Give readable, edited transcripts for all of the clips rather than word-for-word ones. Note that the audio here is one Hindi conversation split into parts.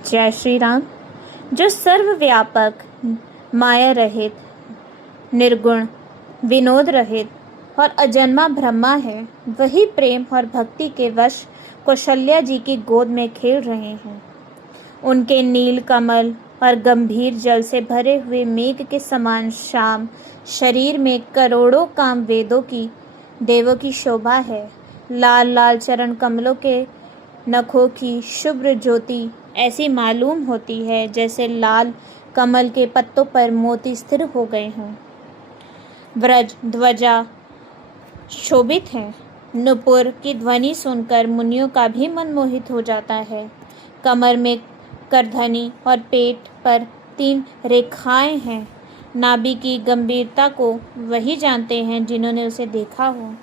जय श्री राम। जो सर्वव्यापक, माया रहित, निर्गुण, विनोद रहित और अजन्मा ब्रह्मा है, वही प्रेम और भक्ति के वश कौशल्या जी की गोद में खेल रहे हैं। उनके नील कमल और गंभीर जल से भरे हुए मेघ के समान श्याम शरीर में करोड़ों काम वेदों की देवों की शोभा है। लाल लाल चरण कमलों के नखों की शुभ्र ज्योति ऐसी मालूम होती है जैसे लाल कमल के पत्तों पर मोती स्थिर हो गए हों। व्रज ध्वजा शोभित है। नुपुर की ध्वनि सुनकर मुनियों का भी मन मोहित हो जाता है। कमर में करधनी और पेट पर 3 रेखाएं हैं। नाभि की गंभीरता को वही जानते हैं जिन्होंने उसे देखा हो।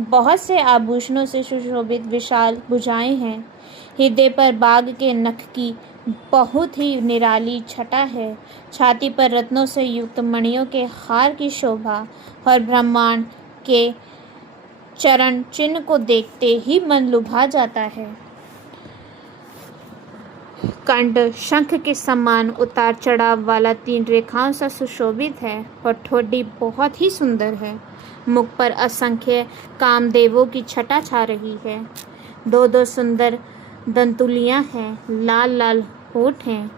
बहुत से आभूषणों से सुशोभित विशाल भुजाएं हैं। हृदय पर बाघ के नख की बहुत ही निराली छटा है। छाती पर रत्नों से युक्त मणियों के हार की शोभा और ब्रह्मांड के चरण चिन्ह को देखते ही मन लुभा जाता है। कंठ शंख के समान उतार चढ़ाव वाला 3 रेखाओं से सुशोभित है और ठोड़ी बहुत ही सुंदर है। मुख पर असंख्य कामदेवों की छटा छा रही है। 2 सुंदर दंतुलियां हैं। लाल लाल होठ हैं।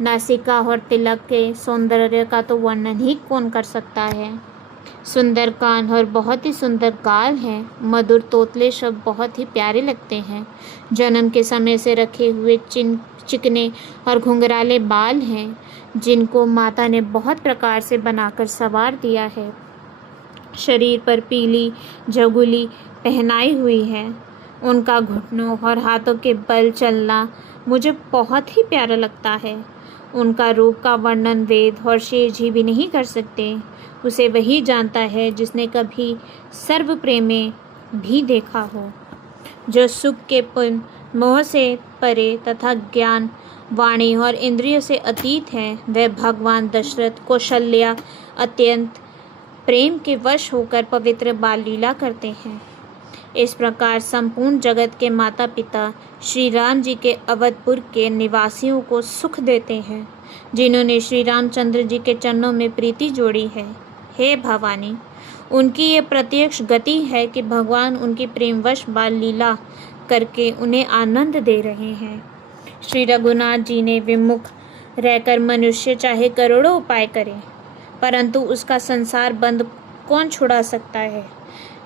नासिका और तिलक के सौंदर्य का तो वर्णन ही कौन कर सकता है। सुंदर कान और बहुत ही सुंदर गाल हैं। मधुर तोतले शब्द बहुत ही प्यारे लगते हैं। जन्म के समय से रखे हुए चिकने और घुंघराले बाल हैं, जिनको माता ने बहुत प्रकार से बनाकर संवार दिया है। शरीर पर पीली झगुली पहनाई हुई है। उनका घुटनों और हाथों के बल चलना मुझे बहुत ही प्यारा लगता है। उनका रूप का वर्णन वेद और शेष जी भी नहीं कर सकते। उसे वही जानता है जिसने कभी सर्व प्रेमे भी देखा हो। जो सुख के पुन मोह से परे तथा ज्ञान, वाणी और इंद्रियों से अतीत है, वह भगवान दशरथ कौशल्या अत्यंत प्रेम के वश होकर पवित्र बाल लीला करते हैं। इस प्रकार संपूर्ण जगत के माता पिता श्री राम जी के अवधपुर के निवासियों को सुख देते हैं, जिन्होंने श्री रामचंद्र जी के चरणों में प्रीति जोड़ी है। हे भवानी, उनकी ये प्रत्यक्ष गति है कि भगवान उनकी प्रेमवश बाल लीला करके उन्हें आनंद दे रहे हैं। श्री रघुनाथ जी ने विमुख रहकर मनुष्य चाहे करोड़ों उपाय करे, परंतु उसका संसार बंध कौन छुड़ा सकता है।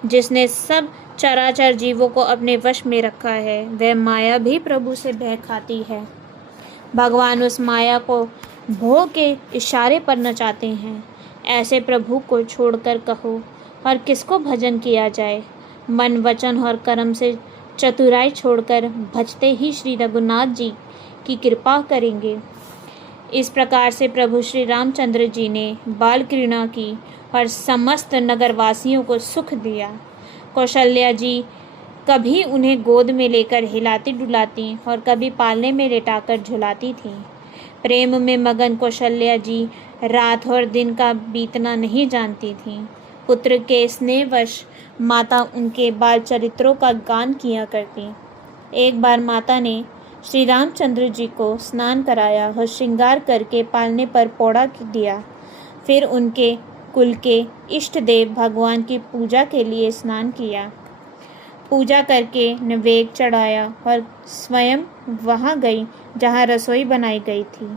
जिसने सब चराचर जीवों को अपने वश में रखा है, वह माया भी प्रभु से भय खाती है। भगवान उस माया को भोग के इशारे पर नचाते हैं। ऐसे प्रभु को छोड़कर कहो और किसको भजन किया जाए। मन वचन और कर्म से चतुराई छोड़कर भजते ही श्री रघुनाथ जी की कृपा करेंगे। इस प्रकार से प्रभु श्री रामचंद्र जी ने बाल क्रीड़ा की और समस्त नगरवासियों को सुख दिया। कौशल्या जी कभी उन्हें गोद में लेकर हिलाती डुलाती और कभी पालने में लेटाकर झुलाती थीं। प्रेम में मगन कौशल्या जी रात और दिन का बीतना नहीं जानती थीं। पुत्र के स्नेहवश माता उनके बाल चरित्रों का गान किया करती। एक बार माता ने श्री रामचंद्र जी को स्नान कराया और श्रृंगार करके पालने पर पौड़ा दिया। फिर उनके कुल के इष्ट देव भगवान की पूजा के लिए स्नान किया। पूजा करके नैवेद्य चढ़ाया और स्वयं वहाँ गई जहाँ रसोई बनाई गई थी।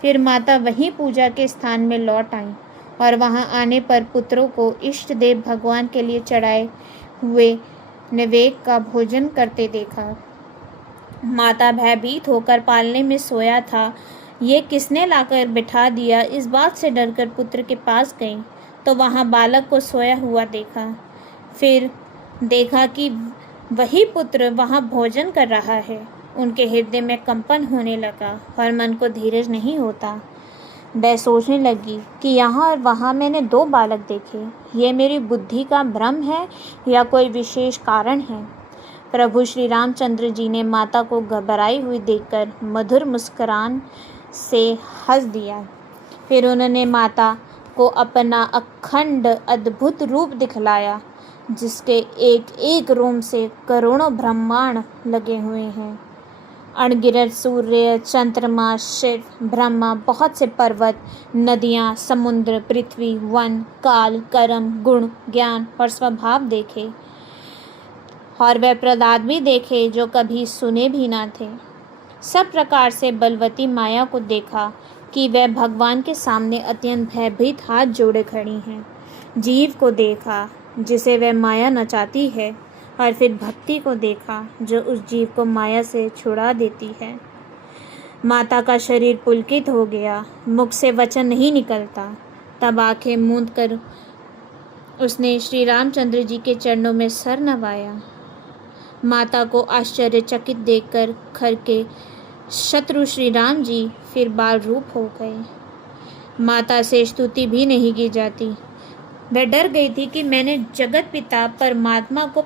फिर माता वहीं पूजा के स्थान में लौट आई और वहाँ आने पर पुत्रों को इष्ट देव भगवान के लिए चढ़ाए हुए नैवेद्य का भोजन करते देखा। माता भयभीत होकर पालने में सोया था, ये किसने लाकर बिठा दिया, इस बात से डरकर पुत्र के पास गई तो वहाँ बालक को सोया हुआ देखा। फिर देखा कि वही पुत्र वहाँ भोजन कर रहा है। उनके हृदय में कंपन होने लगा और मन को धीरज नहीं होता। वह सोचने लगी कि यहाँ और वहाँ मैंने 2 बालक देखे। ये मेरी बुद्धि का भ्रम है या कोई विशेष कारण है। प्रभु श्री रामचंद्र जी ने माता को घबराई हुई देखकर मधुर मुस्कुरान से हंस दिया। फिर उन्होंने माता को अपना अखंड अद्भुत रूप दिखलाया, जिसके एक एक रोम से करोड़ों ब्रह्मांड लगे हुए हैं। अणगिनत सूर्य, चंद्रमा, शिव, ब्रह्मा, बहुत से पर्वत, नदियाँ, समुद्र, पृथ्वी, वन, काल, कर्म, गुण, ज्ञान और स्वभाव देखे, और वह प्रहलाद भी देखे जो कभी सुने भी ना थे। सब प्रकार से बलवती माया को देखा कि वह भगवान के सामने अत्यंत भयभीत हाथ जोड़े खड़ी हैं। जीव को देखा जिसे वह माया नचाती है, और फिर भक्ति को देखा जो उस जीव को माया से छुड़ा देती है। माता का शरीर पुलकित हो गया, मुख से वचन नहीं निकलता। तब आंखें मूंद कर उसने श्री रामचंद्र जी के चरणों में सर नवाया। माता को आश्चर्यचकित देखकर खर के शत्रु श्री राम जी फिर बाल रूप हो गए। माता से स्तुति भी नहीं की जाती। वह डर गई थी कि मैंने जगत पिता परमात्मा को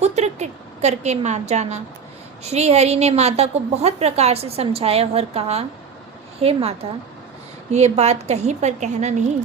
पुत्र करके जाना। श्री हरि ने माता को बहुत प्रकार से समझाया और कहा, हे माता, ये बात कहीं पर कहना नहीं,